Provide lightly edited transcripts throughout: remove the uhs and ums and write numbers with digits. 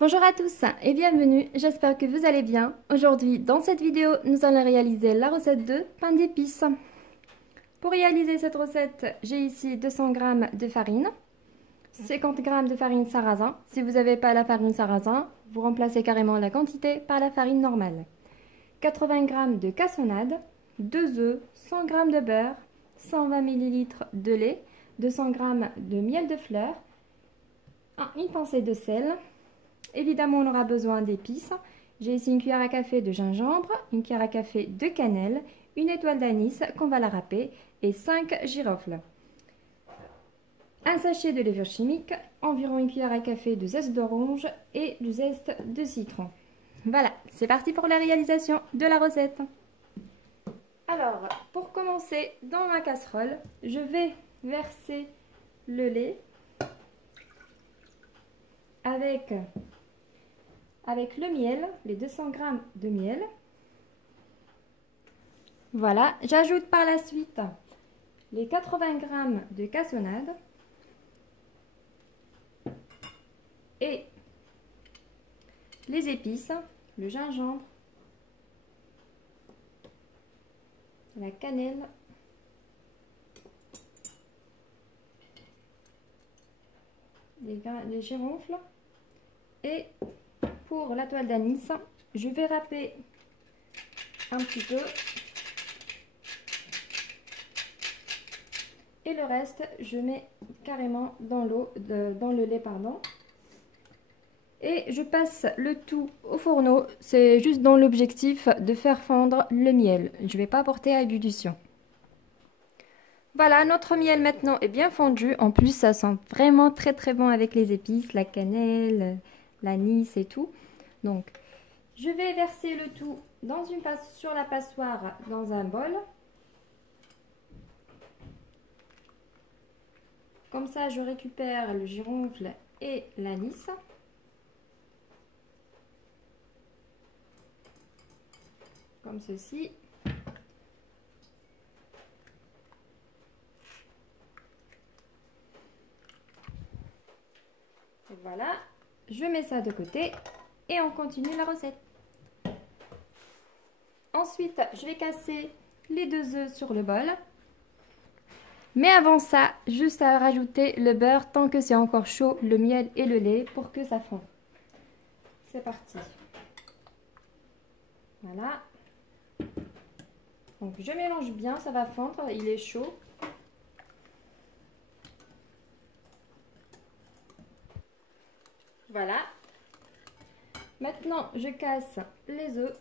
Bonjour à tous et bienvenue, j'espère que vous allez bien. Aujourd'hui, dans cette vidéo, nous allons réaliser la recette de pain d'épices. Pour réaliser cette recette, j'ai ici 200 g de farine, 50 g de farine sarrasin. Si vous n'avez pas la farine sarrasin, vous remplacez carrément la quantité par la farine normale. 80 g de cassonade, 2 œufs, 100 g de beurre, 120 ml de lait, 200 g de miel de fleur, une pincée de sel. Évidemment, on aura besoin d'épices. J'ai ici une cuillère à café de gingembre, une cuillère à café de cannelle, une étoile d'anis qu'on va la râper et 5 girofles. Un sachet de levure chimique, environ une cuillère à café de zeste d'orange et du zeste de citron. Voilà, c'est parti pour la réalisation de la recette. Alors, pour commencer, dans ma casserole, je vais verser le lait avec le miel, les 200 g de miel. Voilà, j'ajoute par la suite les 80 g de cassonade et les épices, le gingembre, la cannelle, les girofles et pour la toile d'anis, je vais râper un petit peu et le reste, je mets carrément dans dans le lait, pardon. Et je passe le tout au fourneau, c'est juste dans l'objectif de faire fondre le miel. Je ne vais pas porter à ébullition. Voilà, notre miel maintenant est bien fondu. En plus, ça sent vraiment très bon avec les épices, la cannelle, l'anis et tout. Donc, je vais verser le tout dans sur la passoire dans un bol. Comme ça, je récupère le girofle et l'anis. Comme ceci. Et voilà, je mets ça de côté et on continue la recette. Ensuite, je vais casser les 2 œufs sur le bol. Mais avant ça, juste à rajouter le beurre tant que c'est encore chaud, le miel et le lait pour que ça fonde. C'est parti. Voilà. Donc je mélange bien, ça va fondre, il est chaud. Voilà. Maintenant, je casse les œufs.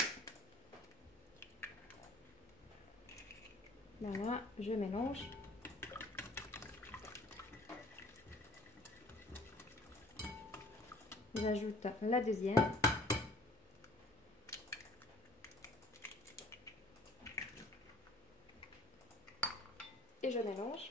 Voilà, je mélange. J'ajoute la deuxième. Et je mélange.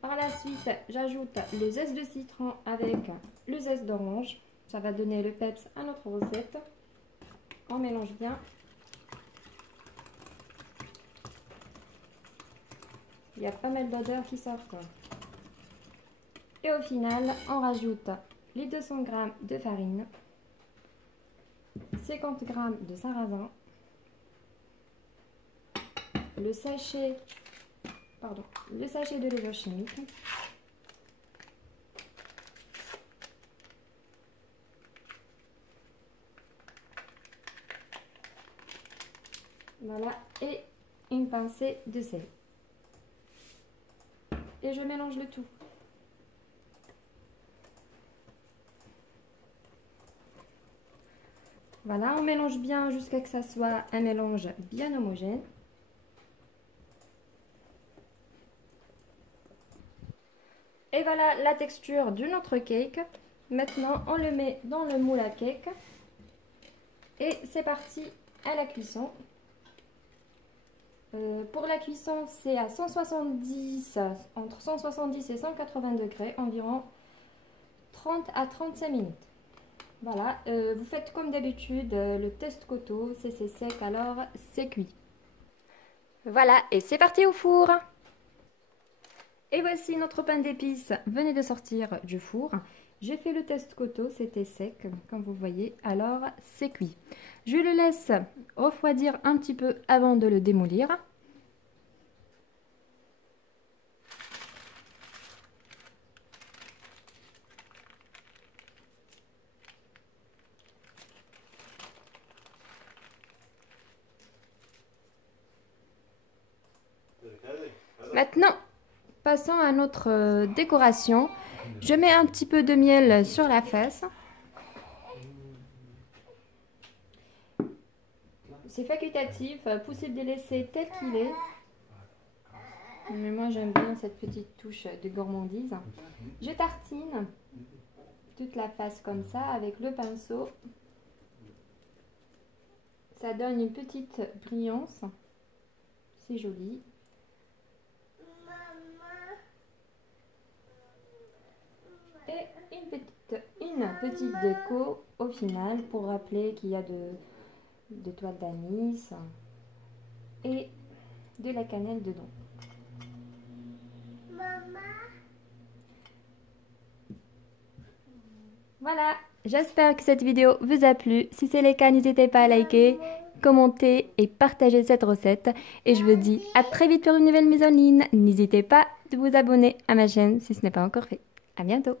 Par la suite, j'ajoute le zeste de citron avec le zeste d'orange. Ça va donner le peps à notre recette. On mélange bien. Il y a pas mal d'odeurs qui sortent. Et au final, on rajoute les 200 g de farine, 50 g de sarrasin, le sachet de levure chimique, voilà, et une pincée de sel. Et je mélange le tout. Voilà, on mélange bien jusqu'à ce que ça soit un mélange bien homogène. Et voilà la texture de notre cake. Maintenant, on le met dans le moule à cake. Et c'est parti à la cuisson. Pour la cuisson, c'est à 170, entre 170 et 180 degrés, environ 30 à 35 minutes. Voilà, vous faites comme d'habitude le test coteau, c'est sec, alors c'est cuit. Voilà, et c'est parti au four. Et voici notre pain d'épices venait de sortir du four. J'ai fait le test coteau, c'était sec, comme vous voyez, alors c'est cuit. Je le laisse refroidir un petit peu avant de le démolir. Maintenant, passons à notre décoration. Je mets un petit peu de miel sur la face. C'est facultatif, possible de laisser tel qu'il est. Mais moi j'aime bien cette petite touche de gourmandise. Je tartine toute la face comme ça avec le pinceau. Ça donne une petite brillance. C'est joli. Et une petite déco au final pour rappeler qu'il y a de toile d'anis et de la cannelle dedans. Voilà, j'espère que cette vidéo vous a plu. Si c'est le cas, n'hésitez pas à liker, commenter et partager cette recette. Et je vous dis à très vite pour une nouvelle mise en ligne. N'hésitez pas de vous abonner à ma chaîne si ce n'est pas encore fait. À bientôt.